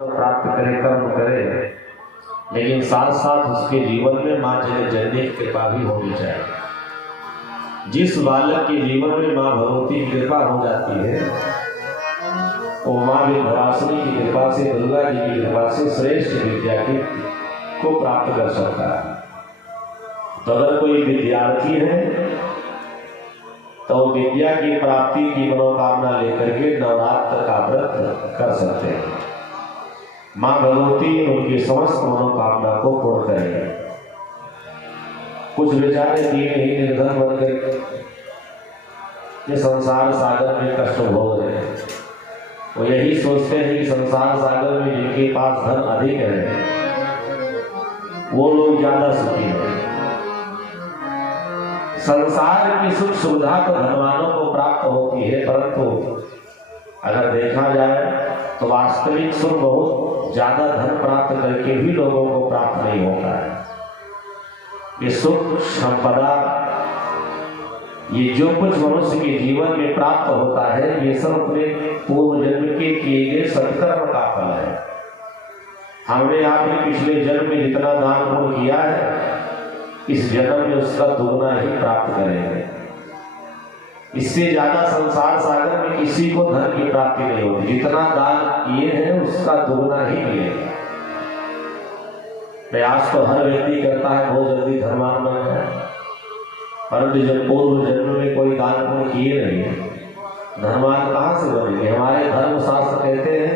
प्राप्त करे, कर्म करे, लेकिन साथ साथ उसके जीवन में माँ जगत की कृपा भी होनी चाहिए। जिस बालक के जीवन में माँ भगवती की कृपा हो जाती है वो माँ विंध्यवासिनी की कृपा से, दुर्गा जी की कृपा से श्रेष्ठ विद्या को प्राप्त कर सकता है। तो अगर कोई विद्यार्थी है तो विद्या की प्राप्ति की मनोकामना लेकर के नवरात्र का व्रत कर सकते हैं। माँ भगवती उनकी समस्त मनोकामना को पूर्ण करेंगे। कुछ बेचारे दिए ही निर्धन बन गए, ये संसार सागर में कष्ट भोग रहे हैं। वो यही सोचते हैं कि संसार सागर में जिनके पास धन अधिक है वो लोग ज्यादा सुखी हैं। संसार की सुख सुविधा तो धनवानों को प्राप्त होती है, परंतु अगर देखा जाए तो वास्तविक सुख बहुत ज्यादा धन प्राप्त करके भी लोगों को प्राप्त नहीं होता है। ये सुख संपदा, ये जो कुछ मनुष्य के जीवन में प्राप्त होता है, ये सब अपने पूर्व जन्म के किए गए सत्कर्म का फल है। हमने आपने पिछले जन्म में जितना दान पुण्य किया है, इस जन्म में उसका दुगना ही प्राप्त करेंगे। इससे ज्यादा संसार सागर में किसी को धन की प्राप्ति नहीं होती। जितना दान किए हैं उसका दुगना ही मिलेगा। प्रयास तो हर व्यक्ति करता है बहुत जल्दी धनवान बन जाए, परंतु जब पूर्व जन्म में कोई दान पुण्य किए नहीं, धनवान कहाँ से बनेंगे। हमारे धर्म शास्त्र कहते हैं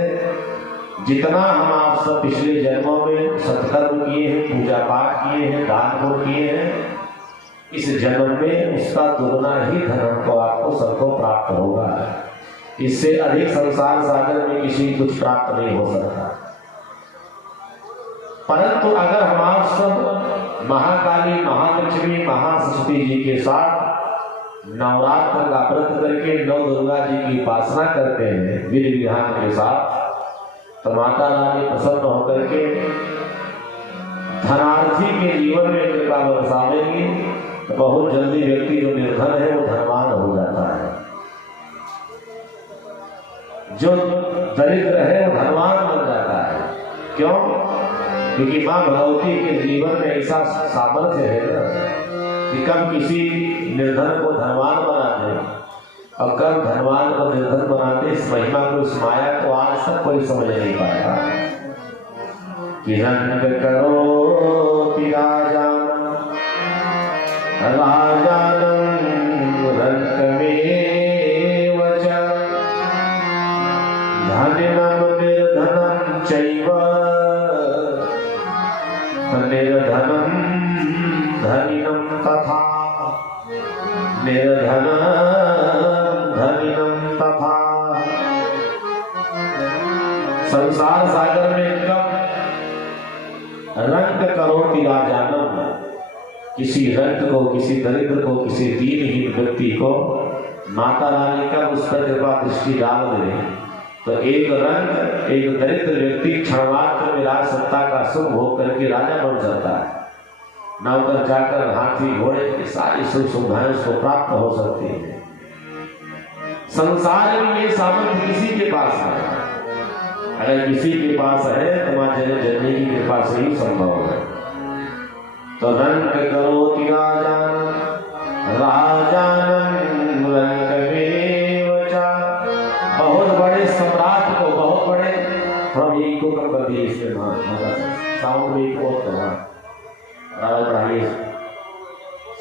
जितना हम आप सब पिछले जन्मों में सत्कर्म किए हैं, पूजा पाठ किए हैं, दान पुण्य किए हैं, इस जन्म में उसका दुगना ही धन हमको आपको सबको प्राप्त होगा। इससे अधिक संसार सागर में किसी कुछ प्राप्त नहीं हो सकता। परंतु अगर हम आप सब महाकाली, महालक्ष्मी, महासरस्वती जी के साथ नवरात्र का व्रत करके नव दुर्गा जी की उपासना करते हैं विधि विधान के साथ, तो माता रानी प्रसन्न होकर के धनार्थी के जीवन में कृपा बरसावेंगी। तो बहुत जल्दी व्यक्ति जो निर्धन है वो धनवान हो जाता है, जो दरिद्र है वो धनवान बन जाता है। क्यों? क्योंकि माँ भगवती के जीवन में ऐसा सामर्थ्य है कि कब किसी निर्धन को धनवान बना दे और कब धनवान को निर्धन बना दे। इस महिमा को, इस माया को आज तक कोई समझ नहीं पाया। कि रंग करो राजानम रंकमेव च धनिनं निर्धनं चैव निर्धनं धनिनं तथा निर्धनं धनिनं तथा। संसार सागर में कब रंक करोति राजानम, किसी रंक को, किसी दरिद्र को, किसी दीनहीन व्यक्ति को माता रानी का उस पर कृपा दृष्टि डाल दे तो एक रंक, एक दरिद्र व्यक्ति क्षणमात्र में राज सत्ता का सुख भोग करके राजा बन जाता है। नौकर जाकर हाथी घोड़े की सारी सुख सुविधाएं उसको प्राप्त हो सकती है। संसार में ये सामर्थ्य किसी के पास है। अगर किसी के पास है तो माँ जगत जननी की कृपा से ही संभव है। तो रंक करोति राजानम राजानम रंकमेव च। बहुत बड़े सम्राट को, बहुत बड़े, हम यही को कम कर दिए इसमें साउंड में को आवाज बढ़ाइए,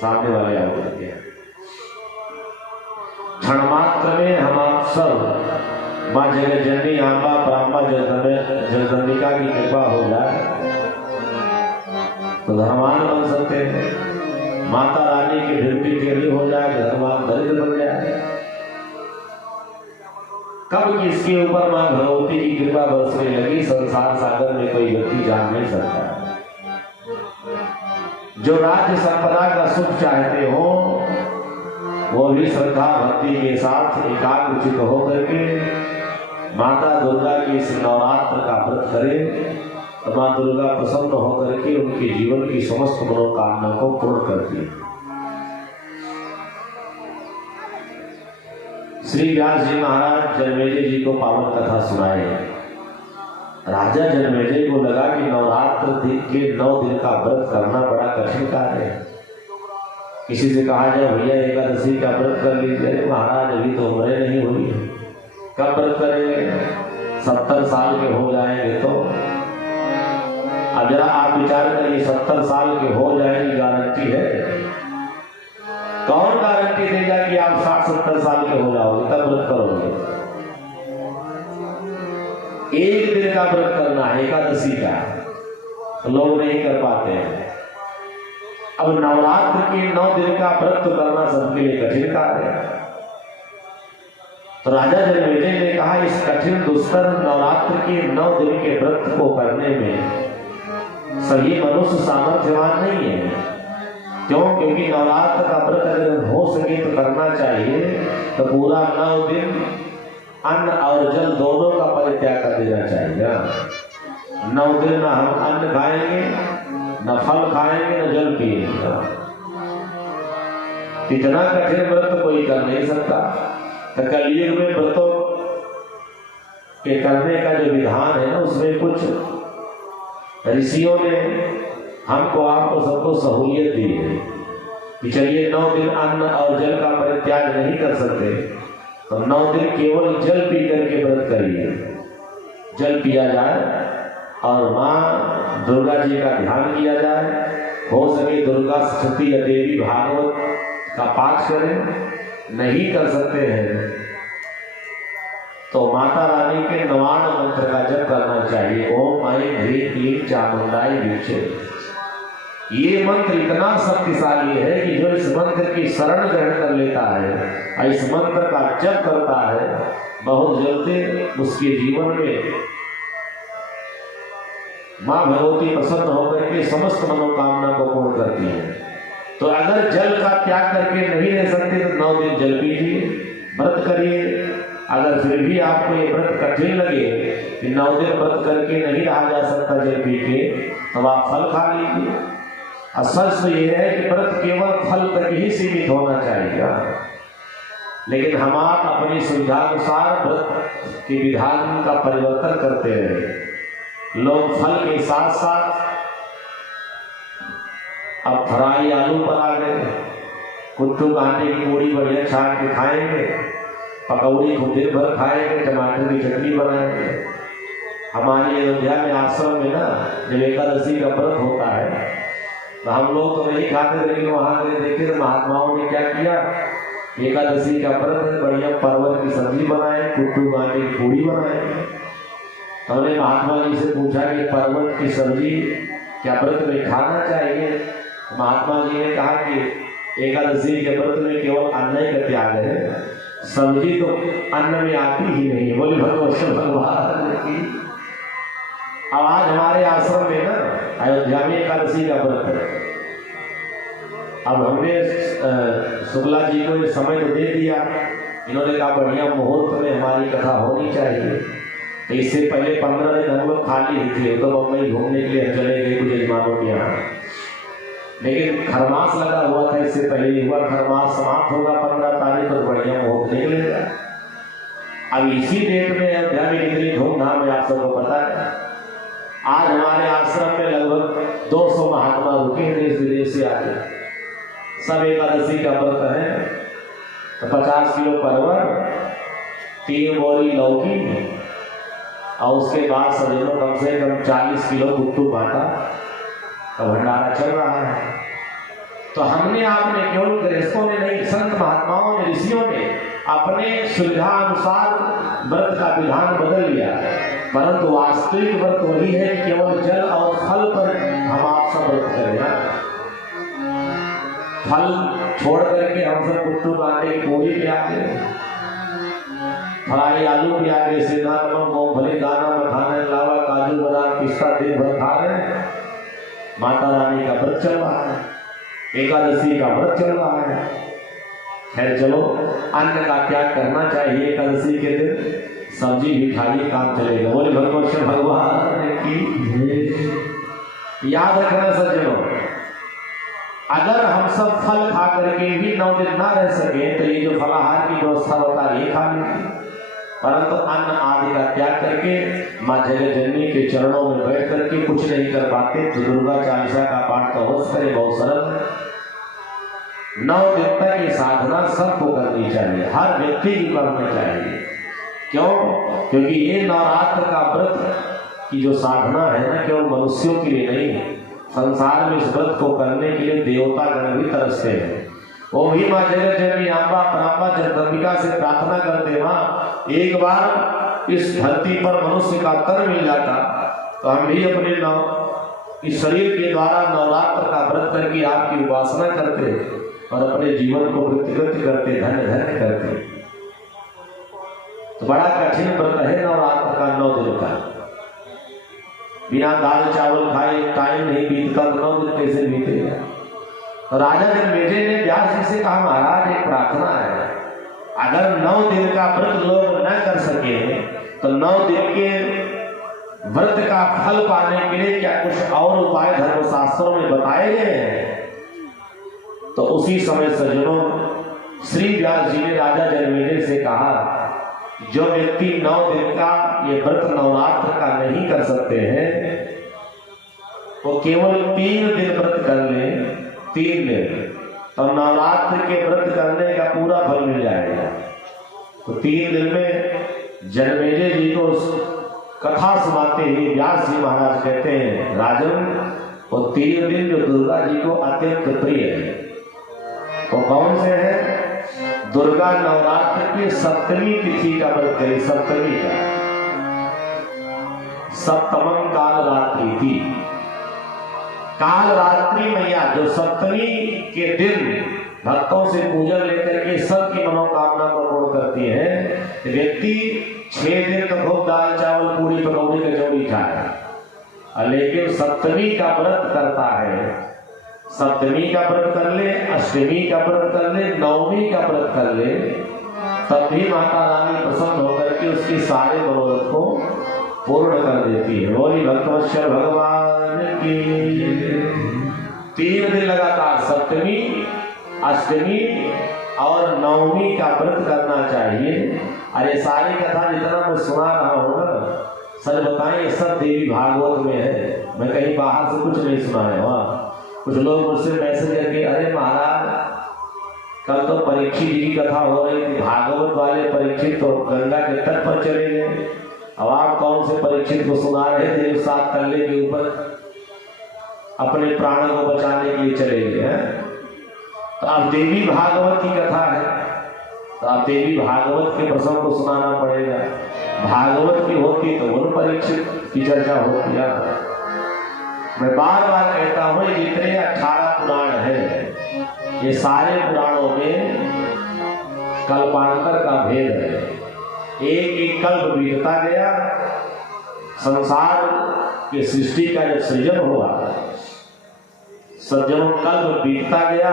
सामने वाले आगे करते हैं। क्षण मात्र में हम आप सब माँ जगत जननी आंबा परांबा जगदम्बिका की कृपा हो जाए तो धनवान बन सकते हैं। माता रानी की ड्यूटी तेरी हो जाए, धनवान दरिद्र बन जाए। कब किसके ऊपर माँ भगवती की कृपा बरसने लगी, संसार सागर में कोई व्यक्ति जान नहीं सकता। जो राज्य संपदा का सुख चाहते हो वो भी श्रद्धा भक्ति के साथ एकाग्रचित होकर के माता दुर्गा की इस नवरात्र का व्रत करें तो माँ दुर्गा प्रसन्न होकर के उनके जीवन की समस्त मनोकामना को पूर्ण करती है। श्री व्यास जी महाराज जन्मेजय जी को पावन कथा सुनाए। राजा जनमेजय को लगा कि नवरात्र के 9 दिन का व्रत करना बड़ा कठिन कार्य है। किसी से कहा जाए भैया एकादशी का व्रत कर लीजिए, महाराज अभी तो उम्र नहीं हुई है, कब व्रत करेंगे, 70 साल के हो जाएंगे तो। अब जरा आप विचार करिए, 70 साल के हो जाएंगे गारंटी है? कौन गारंटी देगा कि आप 60-70 साल के हो जाओगे तब व्रत करोगे? एक दिन का व्रत करना है एकादशी का, तो लोग नहीं कर पाते हैं। अब नवरात्र के 9 दिन का व्रत करना सबके लिए कठिन कार्य है। तो राजा जनमेजय ने कहा इस कठिन दुस्तर नवरात्र के 9 दिन के व्रत को करने में सभी मनुष्य सामर्थ्यवान नहीं है। क्यों? क्योंकि नवरात्र का व्रत अगर हो सके तो करना चाहिए, तो पूरा 9 दिन अन्न और जल दोनों का परित्याग कर देना चाहिए। 9 दिन ना हम अन्न खाएंगे, न फल खाएंगे, न जल पिएंगे। इतना कठिन व्रत कोई कर नहीं सकता। तो कलयुग में व्रतों के करने का जो विधान है ना, उसमें कुछ ऋषियों ने हमको आपको सबको सहूलियत दी है कि चलिए 9 दिन अन्न और जल का परित्याग नहीं कर सकते, तो 9 दिन केवल जल पी करके व्रत करिए। जल पिया जाए और माँ दुर्गा जी का ध्यान किया जाए, हो सके दुर्गा स्तुति या देवी भागवत का पाठ करें। नहीं कर सकते हैं तो माता रानी के नवाण मंत्र का जप करना चाहिए। ओम ऐं ह्रीं क्लीं चामुंडाय विद्महे। ये मंत्र इतना शक्तिशाली है कि जो इस मंत्र की शरण ग्रहण कर लेता है, इस मंत्र का जप करता है, बहुत जल्दी उसके जीवन में माँ भगवती प्रसन्न होकर के समस्त मनोकामना को पूर्ण करती है। तो अगर जल का त्याग करके नहीं रह सकते तो 9 दिन जल पीजिए, व्रत करिए। अगर फिर भी आपको ये व्रत कठिन लगे कि 9 दिन व्रत करके नहीं रहा जा सकता जल पी के, तो आप फल खा लीजिए। असर तो ये है कि व्रत केवल फल तक ही सीमित होना चाहिए, लेकिन हम आप अपनी सुविधानुसार व्रत के विधान का परिवर्तन करते रहे। लोग फल के साथ साथ अब फ्राई आलू पर आ गए, कुट्टू कांटे की पूरी बढ़िया छान के खाएंगे, पकौड़ी खूब दिन भर खाएंगे, टमाटर की चटनी बनाएंगे। हमारी अयोध्या में आश्रम में ना जब एकादशी का व्रत होता है तो हम लोग तो नहीं खाते, लेकिन वहां के देखे तो महात्माओं ने क्या किया, एकादशी का व्रत बढ़िया परवल की सब्जी बनाए, कुट्टू कांटे की पूरी बनाए। तो हमने महात्मा जी से पूछा कि परवल की सब्जी क्या व्रत में खाना चाहिए? महात्मा जी ने कहा कि एकादशी के व्रत में केवल अन्न का त्याग है, सब्जी तो अन्न में आती ही नहीं। बोले भगवान की। अब आज हमारे आश्रम में ना अयोध्या में एकादशी का व्रत है। अब हमने शुक्ला जी को ये समय तो दे दिया, इन्होंने कहा बढ़िया मुहूर्त में हमारी कथा होनी चाहिए। तो इससे पहले 15 दिन हम लोग खाली ही थे, तो बम्बई घूमने के लिए चले गए कुछ यजमानों के यहाँ। लेकिन खरमास लगा हुआ था, इससे पहले हुआ खरमास समाप्त होगा 15 तारीख पर, बढ़िया मुहूर्त निकलेगा। अब इसी डेट में अयोध्या में कितनी धूमधाम है आप सबको पता है। आज हमारे आश्रम में लगभग 200 महात्मा रुके हैं देश विदेश से आके, सब एकादशी का व्रत है। तो 50 किलो परवल, 3 बोरी लौकी और उसके बाद सजनों कम से कम 40 किलो कुट्टू बाटा का भंडारा चल रहा है। तो हमने आपने केवल गृहस्थों ने नहीं, संत महात्माओं ने, ऋषियों ने अपने सुविधा अनुसार व्रत का विधान बदल लिया, परंतु वास्तविक व्रत वही है कि केवल जल और फल पर हम आप सब व्रत करें। फल छोड़ करके हम सब कुट्टू कांटे की पूरी भी आते, फ्राई आलू भी आगे, सेंधा नमक, मूंगफली, दाना, मखाना, अलावा काजू बादाम पिस्ता दिन भर खा रहे हैं। माता रानी का व्रत चल रहा है, एकादशी का व्रत चल रहा है। खैर चलो, अन्न का त्याग करना चाहिए एकादशी के दिन, सब्जी भी खाइए, काम चलेगा। बोले भगवान की। याद रखना सज्जनों, अगर हम सब फल खा करके भी 9 दिन ना रह सके तो ये जो फलाहार की व्यवस्था बता रही खा लीजिए। परंतु अन्न आदि का त्याग करके माँ जगत जननी के चरणों में बैठ करके कुछ नहीं कर पाते तो दुर्गा चालीसा का पाठ तो अवश्य करें, बहुत सरल है। 9 दिन तक ये साधना सबको करनी चाहिए, हर व्यक्ति को करना चाहिए। क्यों? क्योंकि ये नवरात्र का व्रत की जो साधना है ना, केवल मनुष्यों के लिए नहीं है, संसार में इस व्रत को करने के लिए देवता गण भी तरसते हैं। वो भी माँ जगत जननी अम्बा पराम्बा जगदम्बिका से प्रार्थना करते, माँ एक बार इस धरती पर मनुष्य का तन मिल जाता तो हम भी अपने इस शरीर के द्वारा नवरात्र का व्रत करके आपकी उपासना करते और अपने जीवन को वृत्तिगत करते, धन्य धन्य करते। तो बड़ा कठिन व्रत है नवरात्र का 9 दिन का। बिना दाल चावल खाए टाइम नहीं बीतता तो 9 दिन कैसे बीतेगा? तो राजा जन्मेजय ने व्यास जी से कहा, महाराज एक प्रार्थना है, अगर 9 दिन का व्रत लोग न कर सके तो 9 दिन के व्रत का फल पाने के लिए क्या कुछ और उपाय धर्मशास्त्रों में बताए गए हैं? तो उसी समय सज्जनों श्री व्यास जी ने राजा जन्मेजय से कहा, जो व्यक्ति 9 दिन का ये व्रत नवरात्र का नहीं कर सकते हैं वो केवल 3 दिन व्रत कर ले, 3 दिन, तो नवरात्र के व्रत करने का पूरा फल मिल जाएगा। तो 3 दिन में जन्मेजय जी को कथा सुनाते हुए व्यास जी महाराज कहते हैं, राजन वो 3 दिन जो दुर्गा जी को अत्यंत प्रिय है वो कौन से है? दुर्गा नवरात्र की 7वीं तिथि का व्रत करें, 7वीं का, सप्तमम काल रात्रि थी। काल रात्रि मैया जो 7वीं के दिन भक्तों से पूजन लेकर के सबकी मनोकामना को पूर्ण करती है। व्यक्ति 6 दिन तो खूब दाल चावल पूरी पकौड़ी कचौड़ी खाए, लेकिन 7वीं का व्रत करता है, 7वीं का व्रत कर ले, 8वीं का व्रत कर ले, 9वीं का व्रत कर ले, तब भी माता रानी प्रसन्न होकर के उसके सारे मनोरथ को पूर्ण कर देती है। बोली भक्तवत्सल भगवान की। 3 दिन लगातार 7वीं, 8वीं और 9वीं का व्रत करना चाहिए। अरे सारी कथा जितना मैं सुना रहा हूँ ना, सच बताएं ये सब देवी भागवत में है, मैं कहीं बाहर से कुछ नहीं सुनाया। वहाँ कुछ लोग मुझसे मैसेज करके, अरे महाराज कल तो परीक्षित जी की कथा हो रही थी, भागवत वाले परीक्षित तो गंगा के तट पर चले गए, अब आप कौन से परीक्षित को सुना रहे थे जो 7 तल्ले के ऊपर अपने प्राणों को बचाने के लिए चले गए हैं? तो अब देवी भागवत की कथा है, तो अब देवी भागवत के प्रसंग को सुनाना पड़ेगा। भागवत की होती तो उन परीक्षित की चर्चा होती है। मैं बार बार कहता हूँ जितने 18 पुराण है ये सारे पुराणों में कल्पांतर का भेद है। एक एक कल्प बीतता गया, संसार के सृष्टि का जब सृजन हुआ, सज्जनों कल्प बीतता गया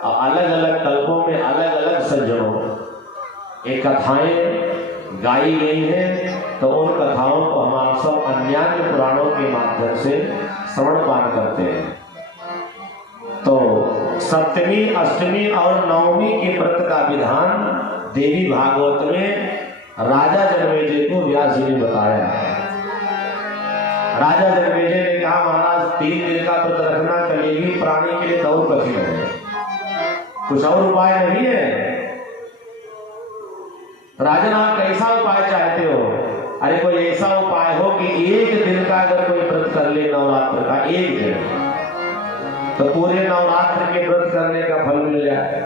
और अलग अलग कल्पों में अलग अलग सज्जनों एक कथाएं गाई गई हैं। तो उन कथाओं को हम आप सब अन्य पुराणों के माध्यम से श्रवण पान करते हैं। तो 7वीं, 8वीं और 9वीं के व्रत का विधान देवी भागवत में राजा जन्मेजय को व्यास जी ने बताया। राजा जन्मेजय ने कहा, महाराज 3 दिन का व्रत रखना कलेगी प्राणी के लिए बहुत कठिन है, कुछ और उपाय नहीं है। राजन आप कैसा उपाय चाहते हो? अरे कोई ऐसा उपाय हो कि 1 दिन का अगर कोई व्रत कर ले, नवरात्र का 1 दिन, तो पूरे नवरात्र के व्रत करने का फल मिल जाए।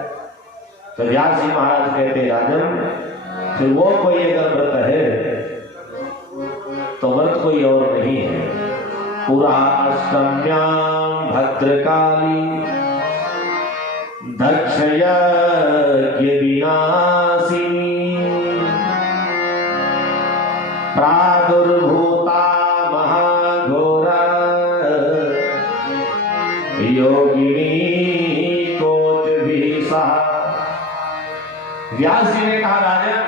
तो व्यास जी महाराज कहते, राजन फिर वो कोई अगर व्रत है तो व्रत कोई और नहीं है। पुरा अष्टम्यां भद्रकाली दक्षयज्ञ विनाशिनी प्रादुर्भूता महाघोरा योगिनी कोटिभिषा। व्यास जी ने कहा, राजन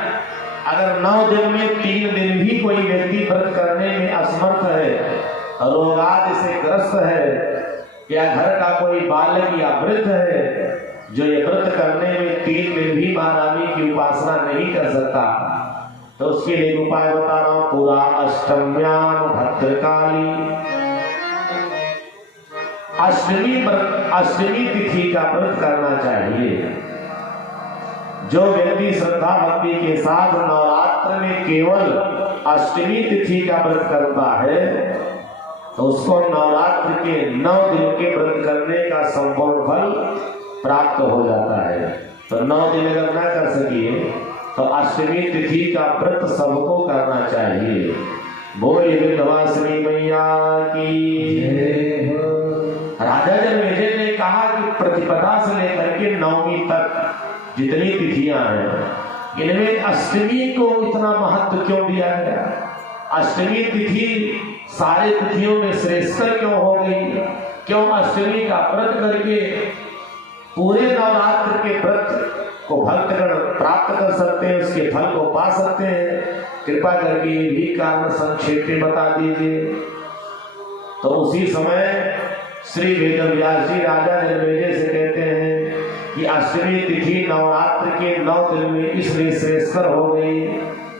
अगर 9 दिन में 3 दिन भी कोई व्यक्ति व्रत करने में असमर्थ है, रोगादि से ग्रस्त है, या घर का कोई बालक या वृद्ध है जो ये व्रत करने में 3 दिन भी माँ रानी की उपासना नहीं कर सकता, तो उसके लिए उपाय बता रहा हूं। पुरा अष्टम्याम भद्रकाली, अष्टमी तिथि का व्रत करना चाहिए। जो व्यक्ति श्रद्धा भक्ति के साथ नवरात्र में केवल अष्टमी तिथि का व्रत करता है तो उसको नवरात्र के 9 दिन के व्रत करने का संपूर्ण फल प्राप्त हो जाता है। तो 9 दिन अगर न कर सकिए तो अष्टमी तिथि का व्रत सबको करना चाहिए। बोलिए विंध्यवासिनी मैया की। राजा जनमेजय ने कहा कि प्रतिपदा से लेकर के 9वीं तक जितनी तिथियां हैं इनमें अष्टमी को इतना महत्व क्यों दिया गया? अष्टमी तिथि सारे तिथियों में श्रेष्ठ क्यों हो गई? क्यों अष्टमी का व्रत करके पूरे नवरात्र के व्रत को भक्तगण प्राप्त कर सकते हैं, उसके फल को पा सकते हैं? कृपा करके ये भी कारण संक्षेप में बता दीजिए। तो उसी समय श्री वेदव्यास जी राजा जनमेजय से कहते हैं कि अष्टमी तिथि नवरात्र के 9 दिन में इसलिए श्रेष्ठ हो गई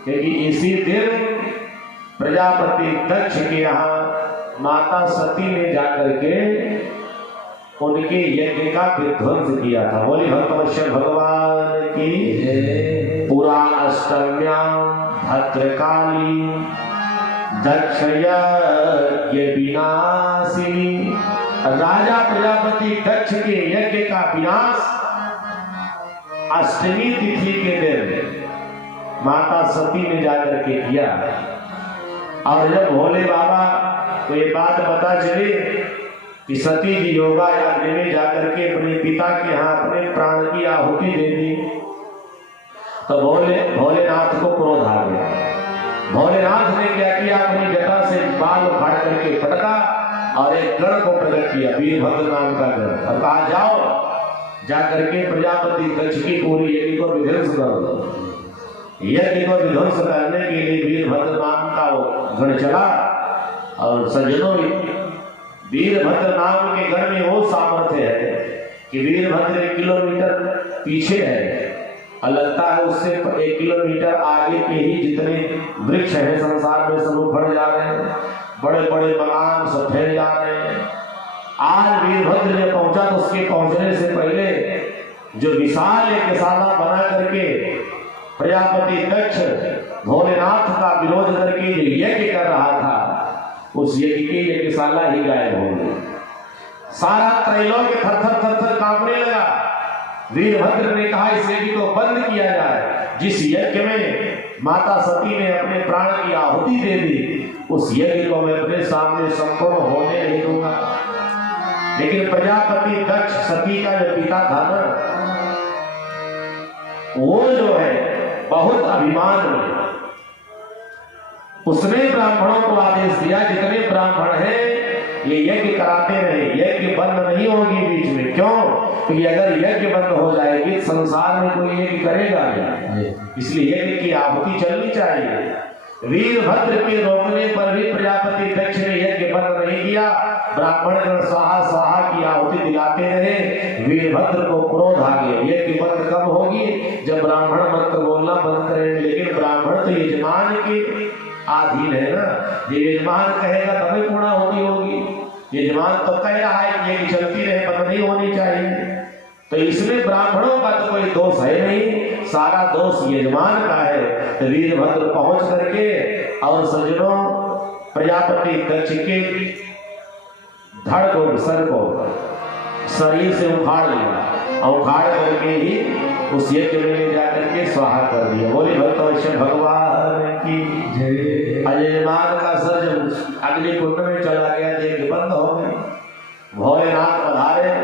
क्योंकि इसी दिन प्रजापति दक्ष के यहाँ माता सती ने जाकर के उनके यज्ञ का विध्वंस किया था। बोली भक्तवत्सल भगवान की। पुरा अष्टम्याम भद्रकाली दक्ष यज्ञ विनाशिनी, राजा प्रजापति दक्ष के यज्ञ का विनाश अष्टमी तिथि के दिन माता सती ने जाकर के किया। और जब भोले बाबा को ये बात पता चली कि सती जी योगा यज्ञ में जाकर के अपने पिता के यहाँ अपने प्राण की आहुति दे दी तो भोलेनाथ को क्रोध आ गया। भोलेनाथ ने क्या किया? अपनी जटा से बाल उखाड़ करके पटका और एक गण को प्रकट किया, वीरभद्र नाम का गण, और कहा जाओ जाकर के प्रजापति दक्ष की पूरी यज्ञ को विध्वंस कर दो। यज्ञ को विध्वंस करने के लिए वीरभद्र नाम का वो गण चला। और सज्जनों, वीरभद्र नाम के गण में वो सामर्थ्य है कि वीरभद्र 1 किलोमीटर पीछे है और लगता है उससे 1 किलोमीटर आगे के ही जितने वृक्ष हैं संसार में सब बढ़ जा रहे हैं, बड़े बड़े मकान सब फैल जा रहे हैं। आज वीरभद्र जब पहुंचा तो उसके पहुंचने से पहले जो विशाल एक शाला बना करके प्रजापति दक्ष भोलेनाथ का विरोध करके जो यज्ञ कर रहा था उस यज्ञ की यज्ञशाला ही गायब हो गई। सारा त्रैलोक्य थर-थर कांपने लगा। वीरभद्र ने कहा इस यज्ञ को बंद किया जाए। जिस यज्ञ में माता सती ने अपने प्राण की आहुति दे दी उस यज्ञ को मैं अपने सामने संपूर्ण होने नहीं दूंगा। लेकिन प्रजापति दक्ष सती का जो पिता था ना, वो जो है बहुत अभिमान में उसने ब्राह्मणों को आदेश दिया जितने ब्राह्मण हैं ये यज्ञ कराते रहे, यज्ञ बंद नहीं होगी बीच में। क्यों? क्योंकि अगर यज्ञ बंद हो जाएगी संसार में कोई यज्ञ करेगा नहीं, इसलिए यज्ञ की आहुति चलनी चाहिए। वीरभद्र के रोकने पर भी प्रजापति दक्ष ने यज्ञ बंद नहीं किया। ब्राह्मण स्वाहा स्वाहा की आहुति दिलाते रहे। वीरभद्र को क्रोध आ गया। यज्ञ बंद कब होगी? जब ब्राह्मण मंत्र बोलना बंद करेंगे। लेकिन ब्राह्मण तो यजमान के आधीन है ना, ये यजमान कहेगा तभी पूर्ण होती होगी। यजमान तो कह रहा है कि ये चलती रहे, बंद नहीं होनी चाहिए। तो इसमें ब्राह्मणों का तो कोई दोष है नहीं, सारा दोष यजमान का है। तो वीरभद्र पहुंच करके और सज्जनों प्रजापति दक्ष के धड़ को सर को शरीर से उखाड़ लिया और उखाड़ करके ही उस यज्ञ में ले जाकर के स्वाहा कर दिया। बोले भक्तवत्सल भगवान की जय। यजमान का सर जब अग्नि कुंड में चला गया, यज्ञ बंद हो गई। भोलेनाथ पधारे,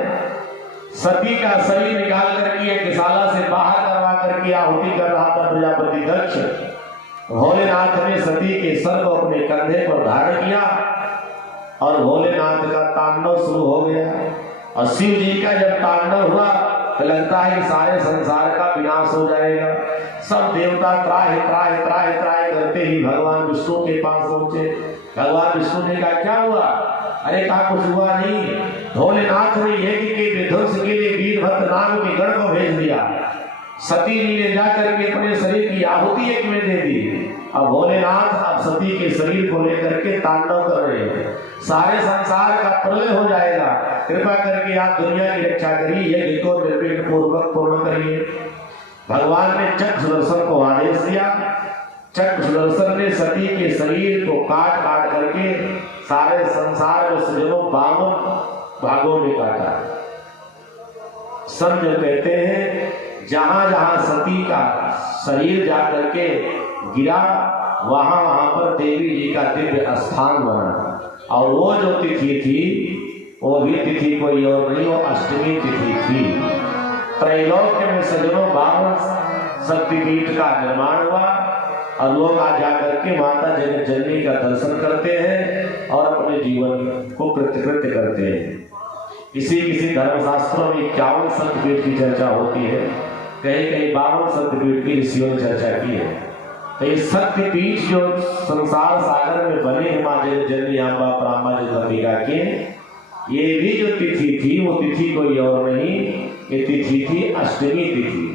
सती का शरीर निकाल करके यज्ञशाला से बाहर करवा करके आहुति कर रहा था प्रजापति दक्ष। भोलेनाथ ने सती के सर को अपने कंधे पर धारण किया और भोलेनाथ का तांडव शुरू हो गया। और शिव जी का जब तांडव हुआ तो लगता है कि सारे संसार का विनाश हो जाएगा। सब देवता त्राहि त्राहि त्राहि त्राहि करते ही भगवान विष्णु के पास पहुंचे। भगवान विष्णु ने कहा क्या हुआ? अरे कहा कुछ हुआ नहीं। भोलेनाथ ने यज्ञ के विध्वंस के लिए वीरभद्र नाम के गण को भेज दिया। सती जी ने जाकर के अपने शरीर की आहुति एक में दे दी। अब भोलेनाथ अब सती के शरीर को लेकर के तांडव कर रहे हैं। सारे संसार का प्रलय हो जाएगा, कृपा करके आप दुनिया की रक्षा करिए, यज्ञ को निर्विघ्न पूर्वक पूर्ण करिए। भगवान ने चक्र सुदर्शन को आदेश दिया। चक्र सुदर्शन ने सती के शरीर को काट काट करके सारे संसार में सजनों 52 भागों में काटा। संत कहते हैं जहां जहां सती का शरीर जाकर के गिरा वहां वहां पर देवी जी का दिव्य स्थान बना। और वो जो तिथि थी वो भी तिथि कोई और नहीं, वो अष्टमी तिथि थी। त्रैलोक्य में सजनों 52 शक्तिपीठ का निर्माण हुआ और लोग आज जाकर के माता जगत जननी का दर्शन करते हैं और अपने जीवन को कृतकृत्य करते हैं। किसी धर्मशास्त्रों में 51 शक्तिपीठ की चर्चा होती है, कहीं कहीं 52 शक्तिपीठ की ऋषियों ने चर्चा की है। तो ये शक्तिपीठ जो संसार सागर में बने हैं माँ जगत जननी अम्बा पराम्बा जगदम्बिका के, ये भी जो तिथि थी वो तिथि कोई और नहीं, ये तिथि थी अष्टमी तिथि।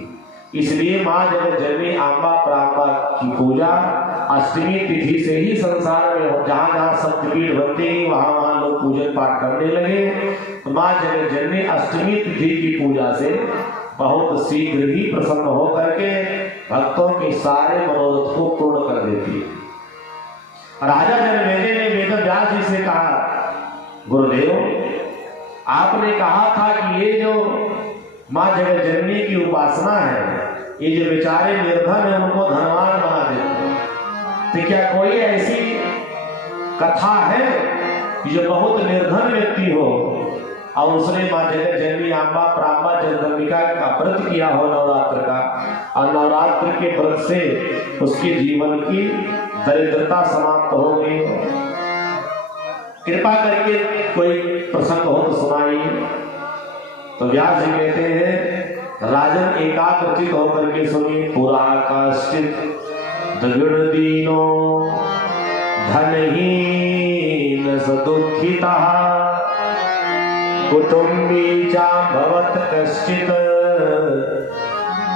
इसलिए माँ जगत जननी अम्बा पराम्बा की पूजा अष्टमी तिथि से ही संसार में जहां जहां शक्तिपीठ बनते ही वहां वहां लोग पूजन पाठ करने लगे। तो माँ जगत जननी अष्टमी तिथि की पूजा से बहुत शीघ्र ही प्रसन्न होकर के भक्तों के सारे मनोरथ को पूर्ण कर देती है। राजा जनमेजय ने वेद व्यास जी से कहा, गुरुदेव आपने कहा था कि ये जो माँ जगत जननी की उपासना है, ये जो बेचारे निर्धन है उनको धनवान बना देते हैं, तो क्या कोई ऐसी कथा है कि जो बहुत निर्धन व्यक्ति हो और उसने माँ जगत जननी अम्बा पराम्बा जगदम्बिका का व्रत किया हो नवरात्र का, और नवरात्र के व्रत से उसके जीवन की दरिद्रता समाप्त हो गई? कृपा करके कोई प्रसंग हो तो सुनाइए। तो व्यास जी कहते हैं, राजन एकाग्रचित होकर के सुनिए। पुरा काश्चित द्रविड़ दीनो धनहीन सदुखिता कुटुंबी चा भवत कश्चित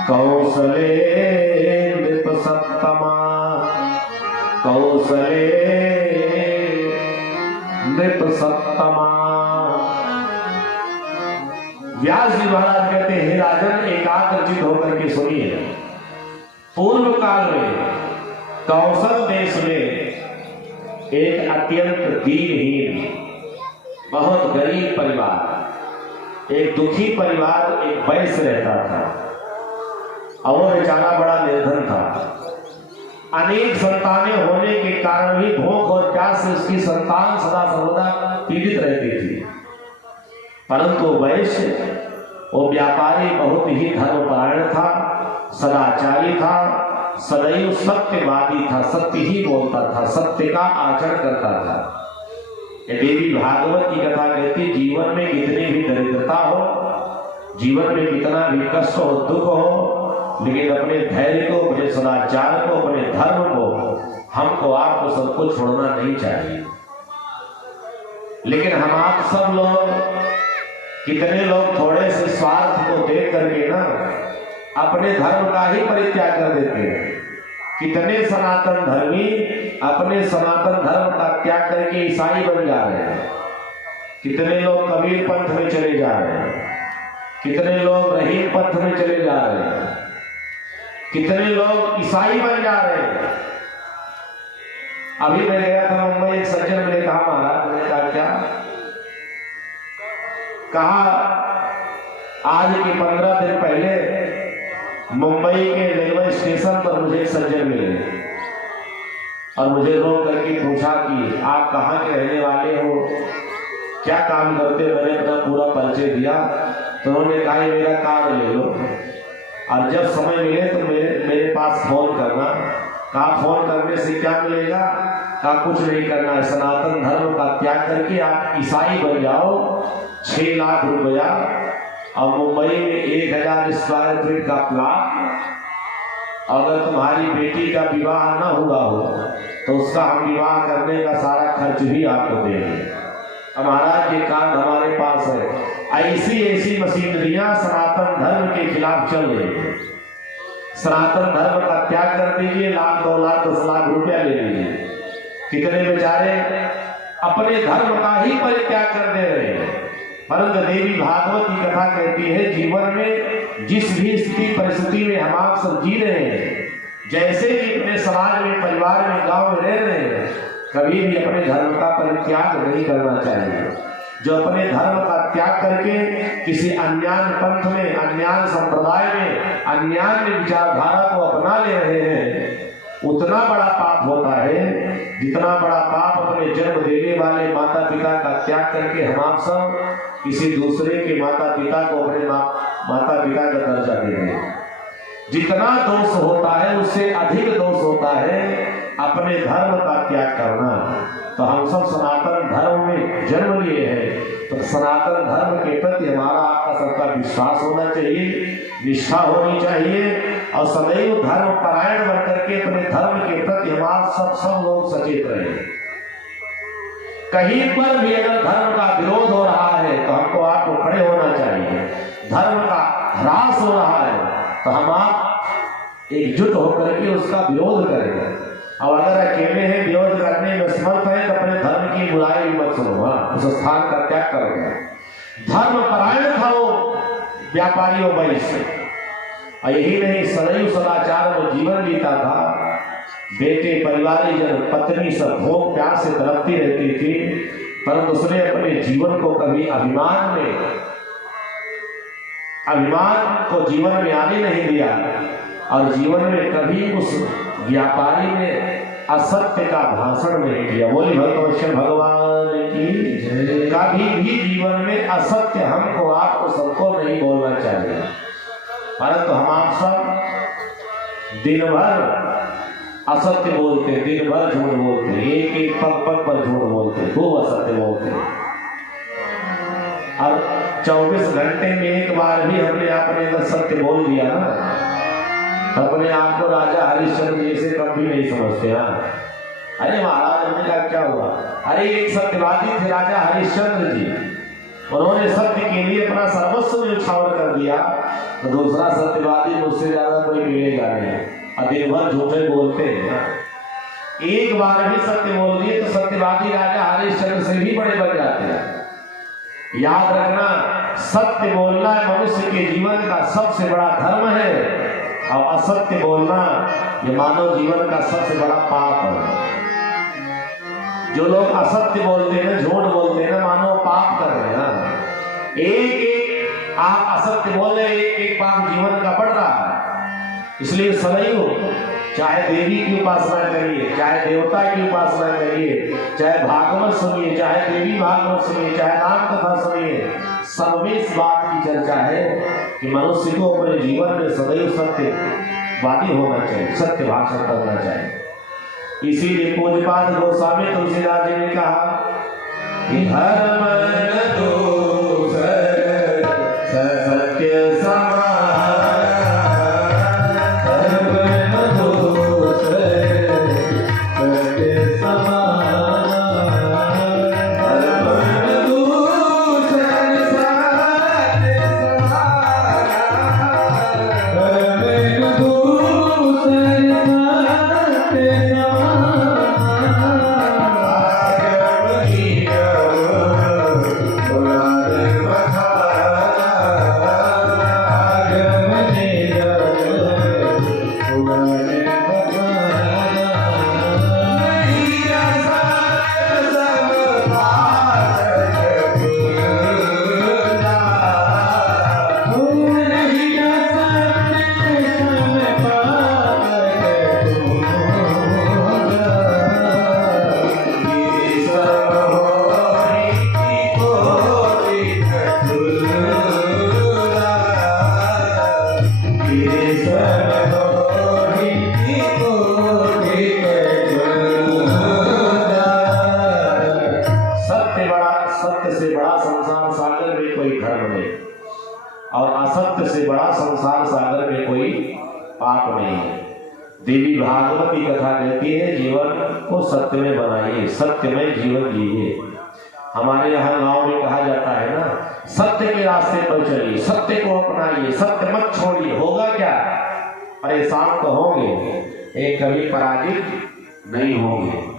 कौशले नृपसत्तमा कौशले नृपसत्तमा। व्यास जी महाराज कहते हैं, राजन एकाग्रचित होकर के सुनिए। पूर्व काल में कौशल देश में एक अत्यंत दीनहीन बहुत गरीब परिवार, एक दुखी परिवार, एक वैश्य रहता था और वो बेचारा बड़ा निर्धन था। अनेक संतानें होने के कारण भी भूख और प्यास से उसकी संतान सदा सर्वदा पीड़ित रहती थी। परंतु वैश्य वो व्यापारी बहुत ही धर्मपरायण था, सदाचारी था, सदैव सत्यवादी था, सत्य ही बोलता था, सत्य का आचरण करता था। देवी भागवत की कथा कहती, जीवन में कितनी भी दरिद्रता हो, जीवन में कितना भी कष्ट हो, दुख हो, लेकिन अपने धैर्य को, अपने सदाचार को, अपने धर्म को हमको आपको सबको छोड़ना नहीं चाहिए। लेकिन हम आप सब लोग, कितने लोग थोड़े से स्वार्थ को देख करके ना अपने धर्म का ही परित्याग कर देते हैं। कितने सनातन धर्मी अपने सनातन धर्म का त्याग करके ईसाई बन जा रहे हैं, कितने लोग कबीर पंथ में चले जा रहे हैं, कितने लोग रहीम पंथ में चले जा रहे हैं, कितने लोग ईसाई बन जा रहे हैं। अभी मैं गया था मुंबई, एक सज्जन ने कहा, महाराज, मैंने कहा क्या? कहा आज के 15 दिन पहले मुंबई के रेलवे स्टेशन पर मुझे एक सज्जन मिले और मुझे रोक करके पूछा कि आप कहाँ के रहने वाले हो, क्या काम करते हो? मैंने अपना पूरा परिचय दिया तो उन्होंने कहा मेरा कार्ड ले लो और जब समय मिले तो मेरे पास फोन करना। कहा फोन करने से क्या मिलेगा? कहा कुछ नहीं करना है, सनातन धर्म का त्याग करके आप ईसाई बन जाओ, 6 लाख रुपया और मुंबई में 1000 स्क्वायर फीट का प्लाट, अगर तुम्हारी बेटी का विवाह न हुआ हो तो उसका हम विवाह करने का सारा खर्च भी आपको देंगे। महाराज ये कार्ड हमारे पास है। ऐसी ऐसी मशीनरियां सनातन धर्म के खिलाफ चल रही है। सनातन धर्म का त्याग कर दीजिए, लाख 2 लाख 10 लाख रुपया ले लीजिए। कितने बेचारे अपने धर्म का ही परित्याग कर दे रहे हैं। परंतु देवी भागवत की कथा कहती है, जीवन में जिस भी स्थिति परिस्थिति में हम आप सब जी रहे हैं, जैसे भी अपने समाज में, परिवार में, गांव में रह रहे हैं, कभी भी अपने धर्म का परित्याग नहीं करना चाहिए। जो अपने धर्म का त्याग करके किसी अन्यान पंथ में, अन्यान संप्रदाय में, अन्यान विचारधारा को अपना ले रहे हैं, उतना बड़ा पाप होता है जितना बड़ा पाप अपने जन्म देने वाले माता पिता का त्याग करके हम आप सब किसी दूसरे के माता पिता को अपने माता पिता का दर्जा दे रहे हैं। जितना दोष होता है उससे अधिक दोष होता है अपने धर्म का त्याग करना। तो हम सब सनातन धर्म में जन्म लिए हैं, तो सनातन धर्म के प्रति हमारा आपका सबका विश्वास होना चाहिए, निष्ठा होनी चाहिए और सदैव धर्म परायण बन करके अपने धर्म के प्रति हम सब लोग सचेत रहे। कहीं पर भी अगर धर्म का विरोध हो रहा है तो हमको आपको खड़े होना चाहिए। धर्म का ह्रास हो रहा है तो हम आप एकजुट होकर के उसका विरोध करेंगे। और अगर अकेले हैं, विरोध करने में समर्थ है, तो अपने धर्म की बुराई मत सुनो, उस स्थान का त्याग करेंगे। धर्म परायण था वो व्यापारियों वैश्य, और यही नहीं सदैव सदाचार में जीवन जीता था। बेटे, परिवारीजन, पत्नी सब भोग प्यास से तड़पती रहती थी, परंतु उसने अपने जीवन को कभी अभिमान को जीवन में आने नहीं दिया, और जीवन में कभी उस व्यापारी ने असत्य का भाषण नहीं किया। बोली भगवत भगवान की। कभी भी जीवन में असत्य हमको आपको सबको नहीं बोलना चाहिए। परंतु हम आप सब दिन भर असत्य बोलते, दिन भर झूठ बोलते, एक एक पग पग पर झूठ बोलते, खूब असत्य बोलते। और 24 घंटे में एक बार भी हमने अपने अंदर सत्य बोल दिया ना, अपने आप को राजा हरिश्चंद्र जैसे कभी नहीं समझते। अरे महाराज, हमने कहा क्या हुआ? अरे एक सत्यवादी थे राजा हरिश्चंद्र जी, उन्होंने सत्य के लिए अपना सर्वस्व न्यौछावर कर दिया, तो दूसरा सत्यवादी मुझसे ज्यादा कोई मिलेगा नहीं। और दिन भर झूठे बोलते हैं। एक बार भी सत्य बोल दिए तो सत्यवादी राजा हरिश्चंद्र से भी बड़े बन जाते हैं। याद रखना, सत्य बोलना मनुष्य के जीवन का सबसे बड़ा धर्म है, और असत्य बोलना ये मानव जीवन का सबसे बड़ा पाप है। जो लोग असत्य बोलते हैं, झूठ बोलते हैं, मानो पाप कर रहे हैं। एक आप असत्य बोल रहे, एक पाप जीवन का बढ़ रहा है। इसलिए सदैव चाहे देवी की उपासना करिए, चाहे देवता की उपासना करिए, चाहे भागवत सुनिए, चाहे देवी भागवत सुनिए, चाहे नाम कथा सुनिए, सब में इस बात की चर्चा है कि मनुष्य को अपने जीवन में सदैव सत्यवादी होना चाहिए, सत्य भाषण करना चाहिए। इसीलिए पूज्यपाद गोस्वामी तुलसीदास जी ने कहा कि धर्म सत्य समान, देवी भागवत की कथा कहती है जीवन को सत्य में बनाइए, सत्य में जीवन जिए। हमारे यहाँ गांव में कहा जाता है ना, सत्य के रास्ते पर चलिए, सत्य को अपनाइए, सत्य मत छोड़िए। होगा क्या? परेशान तो होंगे, ये कभी पराजित नहीं होंगे।